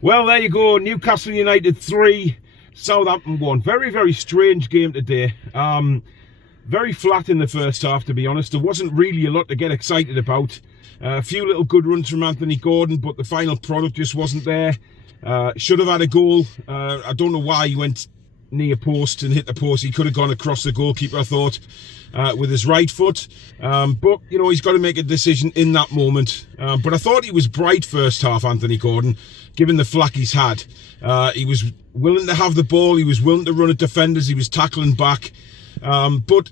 Well, there you go. Newcastle United 3, Southampton 1. Very, very strange game today. Very flat in the first half, to be honest. There wasn't really a lot to get excited about. A few little good runs from Anthony Gordon, but the final product just wasn't there. Should have had a goal. I don't know why he went near post and hit the post. He could have gone across the goalkeeper, I thought, with his right foot. But, you know, he's got to make a decision in that moment. But I thought he was bright first half, Anthony Gordon, given the flack he's had. He was willing to have the ball. He was willing to run at defenders. He was tackling back. But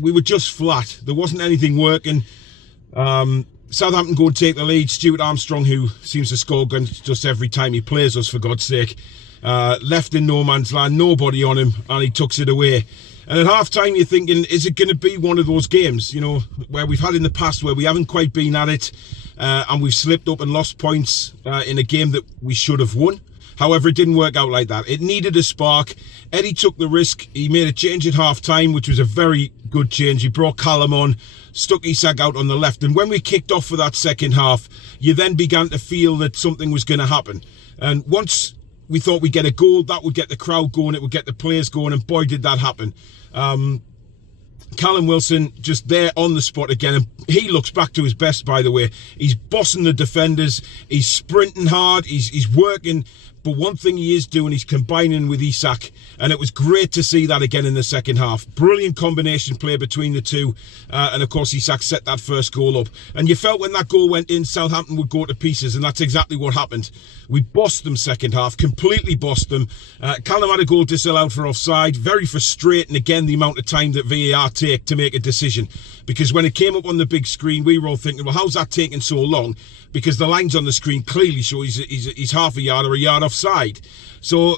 we were just flat. There wasn't anything working. Southampton go and take the lead. Stuart Armstrong, who seems to score against us every time he plays us, for God's sake, left in no man's land, nobody on him, and he tucks it away. And at half-time, you're thinking, is it going to be one of those games, you know, where we've had in the past where we haven't quite been at it, and we've slipped up and lost points in a game that we should have won? However, it didn't work out like that. It needed a spark. Eddie took the risk. He made a change at half-time, which was a very good change. He brought Callum on, stuck Isak out on the left. And when we kicked off for that second half, you then began to feel that something was going to happen. And once we thought we'd get a goal, that would get the crowd going, it would get the players going, and boy, did that happen. Callum Wilson just there on the spot again, and he looks back to his best, by the way. He's bossing the defenders, he's sprinting hard, he's working, but one thing he is doing, he's combining with Isak, and it was great to see that again in the second half. Brilliant combination play between the two, and of course Isak set that first goal up, and you felt when that goal went in, Southampton would go to pieces, and that's exactly what happened. We bossed them second half, completely bossed them. Callum had a goal disallowed for offside. Very frustrating, again, the amount of time that VAR take to make a decision, because when it came up on the big screen, we were all thinking, well, how's that taking so long? Because the lines on the screen clearly show he's half a yard or a yard offside. So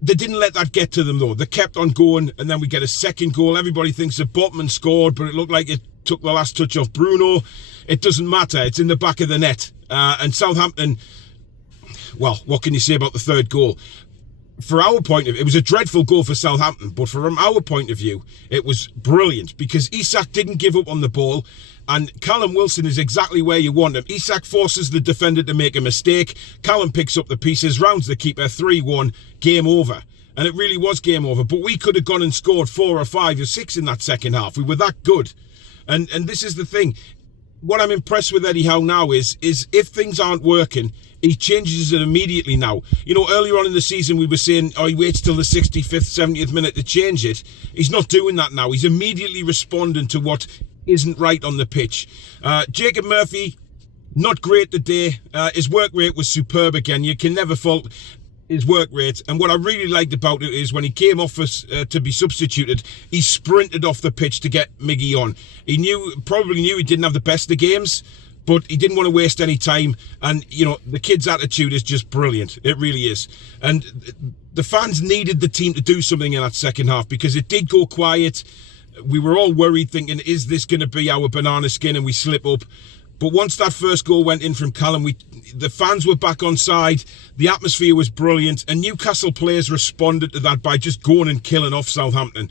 they didn't let that get to them, though. They kept on going, and then we get a second goal. Everybody thinks that Botman scored, but it looked like it took the last touch off Bruno. It doesn't matter. It's in the back of the net. And Southampton, well, what can you say about the third goal? For our point of view, it was a dreadful goal for Southampton, but from our point of view, it was brilliant, because Isak didn't give up on the ball, and Callum Wilson is exactly where you want him. Isak forces the defender to make a mistake. Callum picks up the pieces, rounds the keeper, 3-1, game over. And it really was game over, but we could have gone and scored 4 or 5 or 6 in that second half. We were that good. And this is the thing. What I'm impressed with Eddie Howe now is if things aren't working, he changes it immediately now. You know, earlier on in the season, we were saying, oh, he waits till the 65th, 70th minute to change it. He's not doing that now. He's immediately responding to what isn't right on the pitch. Jacob Murphy, not great today. His work rate was superb again. You can never fault his work rate. And what I really liked about it is when he came off to be substituted, he sprinted off the pitch to get Miggy on. He probably knew he didn't have the best of games, but he didn't want to waste any time. And, you know, the kid's attitude is just brilliant. It really is. And the fans needed the team to do something in that second half, because it did go quiet. We were all worried, thinking, is this going to be our banana skin and we slip up? But once that first goal went in from Callum, the fans were back on side. The atmosphere was brilliant, and Newcastle players responded to that by just going and killing off Southampton.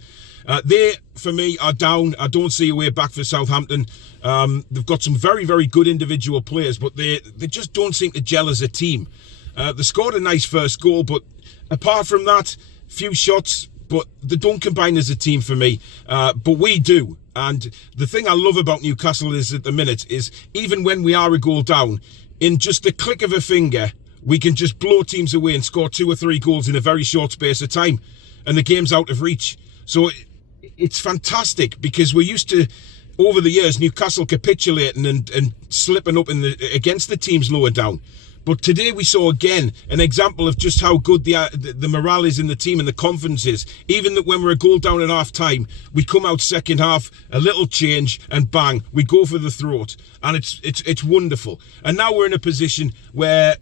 They, for me, are down. I don't see a way back for Southampton. They've got some very, very good individual players, but they just don't seem to gel as a team. They scored a nice first goal, but apart from that, few shots, but they don't combine as a team for me. But we do. And the thing I love about Newcastle is at the minute is even when we are a goal down, in just a click of a finger, we can just blow teams away and score 2 or 3 goals in a very short space of time, and the game's out of reach. So it's fantastic, because we're used to, over the years, Newcastle capitulating and slipping up against the teams lower down. But today we saw again an example of just how good the morale is in the team and the confidence is. Even that when we're a goal down at half time, we come out second half, a little change, and bang, we go for the throat. And it's wonderful. And now we're in a position where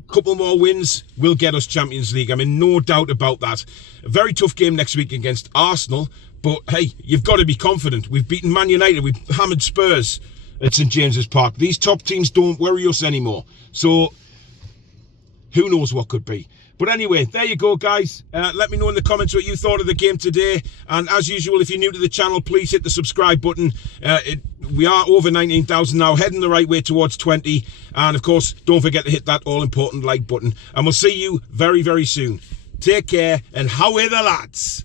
a couple more wins will get us Champions League. I mean, no doubt about that. A very tough game next week against Arsenal. But hey, you've got to be confident. We've beaten Man United, we've hammered Spurs at St James's Park. These top teams don't worry us anymore. So who knows what could be. But anyway, there you go, guys. Let me know in the comments what you thought of the game today. And as usual, if you're new to the channel, please hit the subscribe button. We are over 19,000 now, heading the right way towards 20. And of course, don't forget to hit that all-important like button. And we'll see you very, very soon. Take care, and how are the lads?